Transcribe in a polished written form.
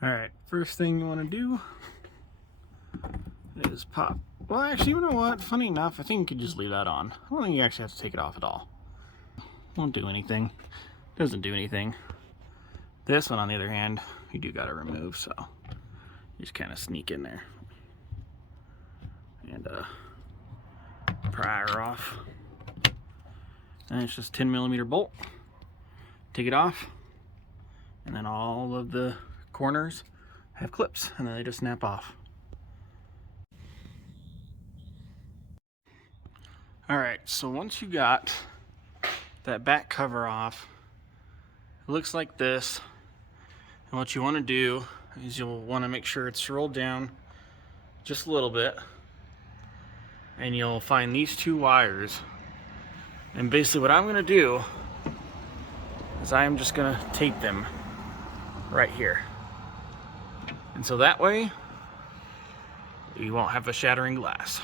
Alright, first thing you want to do is pop. Well, actually, you know what? Funny enough, I think you could just leave that on. I don't think you actually have to take it off at all. Won't do anything. Doesn't do anything. This one, on the other hand, you do gotta remove, so you just kind of sneak in there and pry her off. And it's just 10mm bolt. Take it off, and then all of the corners have clips, and then they just snap off. Alright, so once you got that back cover off, it looks like this. And what you want to do is you'll want to make sure it's rolled down just a little bit, and you'll find these two wires. And basically what I'm going to do is I'm just going to tape them right here. And so that way you won't have a shattering glass.